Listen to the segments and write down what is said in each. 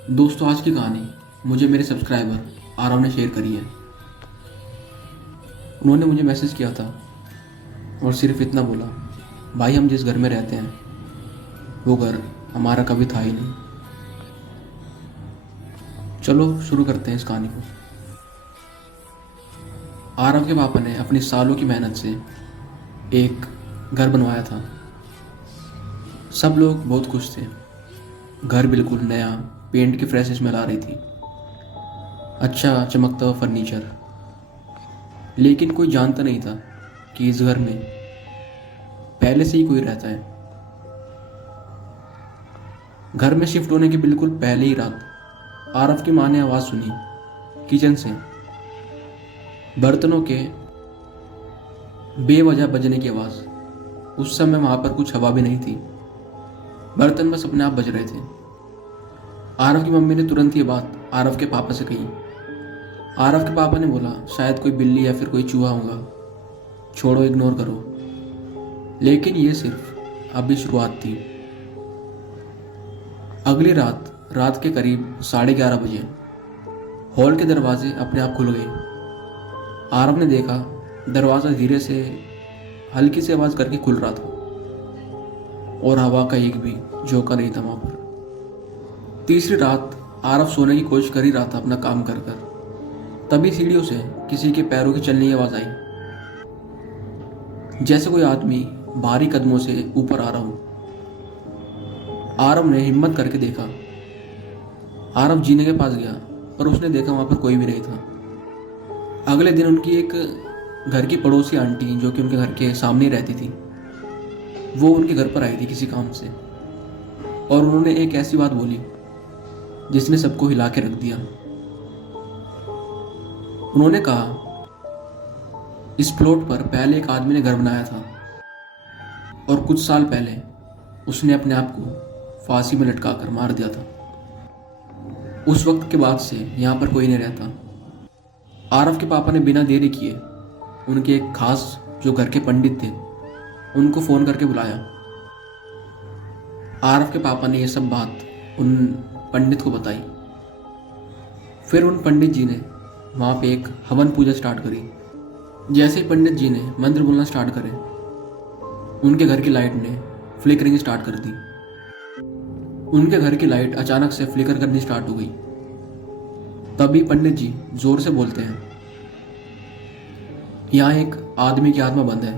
दोस्तों, आज की कहानी मुझे मेरे सब्सक्राइबर आरव ने शेयर करी है। उन्होंने मुझे मैसेज किया था और सिर्फ इतना बोला, भाई हम जिस घर में रहते हैं वो घर हमारा कभी था ही नहीं। चलो शुरू करते हैं इस कहानी को। आरव के पापा ने अपनी सालों की मेहनत से एक घर बनवाया था। सब लोग बहुत खुश थे। घर बिल्कुल नया, पेंट की फ्रेश स्मेल आ रही थी, अच्छा चमकता हुआ फर्नीचर। लेकिन कोई जानता नहीं था कि इस घर में पहले से ही कोई रहता है। घर में शिफ्ट होने की बिल्कुल पहले ही रात आरव की माँ ने आवाज़ सुनी, किचन से बर्तनों के बेवजह बजने की आवाज़। उस समय वहाँ पर कुछ हवा भी नहीं थी, बर्तन बस अपने आप बज रहे थे। आरव की मम्मी ने तुरंत ये बात आरव के पापा से कही। आरव के पापा ने बोला, शायद कोई बिल्ली या फिर कोई चूहा होगा, छोड़ो, इग्नोर करो। लेकिन ये सिर्फ अभी शुरुआत थी। अगली रात रात के करीब 11:30 बजे हॉल के दरवाजे अपने आप खुल गए। आरव ने देखा दरवाज़ा धीरे से हल्की सी आवाज़ करके खुल रहा था और हवा का एक भी झोंका नहीं था वहाँ पर। तीसरी रात आरव सोने की कोशिश कर ही रहा था अपना काम कर कर, तभी सीढ़ियों से किसी के पैरों की चलने की आवाज़ आई, जैसे कोई आदमी भारी कदमों से ऊपर आ रहा हो। आरव ने हिम्मत करके देखा। आरव जीने के पास गया पर उसने देखा वहाँ पर कोई भी नहीं था। अगले दिन उनकी एक घर की पड़ोसी आंटी, जो कि उनके घर के सामने ही रहती थी, वो उनके घर पर आई थी किसी काम से, और उन्होंने एक ऐसी बात बोली जिसने सबको हिला के रख दिया। उन्होंने कहा, इस प्लॉट पर पहले एक आदमी ने घर बनाया था और कुछ साल पहले उसने अपने आप को फांसी में लटका कर मार दिया था। उस वक्त के बाद से यहाँ पर कोई नहीं रहता। आरव के पापा ने बिना देरी किए उनके एक खास जो घर के पंडित थे उनको फ़ोन करके बुलाया। आरव के पापा ने यह सब बात उन पंडित को बताई। फिर उन पंडित जी ने वहाँ पे एक हवन पूजा स्टार्ट करी। जैसे ही पंडित जी ने मंत्र बोलना स्टार्ट करे, उनके घर की लाइट ने फ्लिकरिंग स्टार्ट कर दी। उनके घर की लाइट अचानक से फ्लिकर करनी स्टार्ट हो गई। तभी पंडित जी जोर से बोलते हैं, यहाँ एक आदमी की आत्मा बंद है,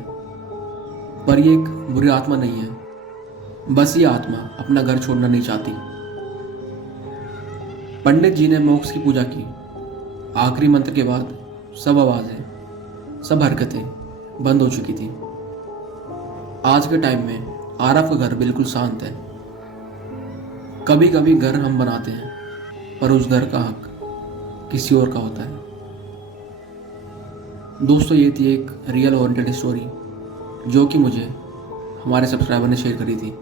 पर ये एक बुरी आत्मा नहीं है, बस ये आत्मा अपना घर छोड़ना नहीं चाहती। पंडित जी ने मोक्ष की पूजा की। आखिरी मंत्र के बाद सब आवाज़ें, सब हरकतें बंद हो चुकी थी। आज के टाइम में आरव का घर बिल्कुल शांत है। कभी कभी घर हम बनाते हैं, पर उस घर का हक किसी और का होता है। दोस्तों, ये थी एक रियल हॉन्टेड स्टोरी जो कि मुझे हमारे सब्सक्राइबर ने शेयर करी थी।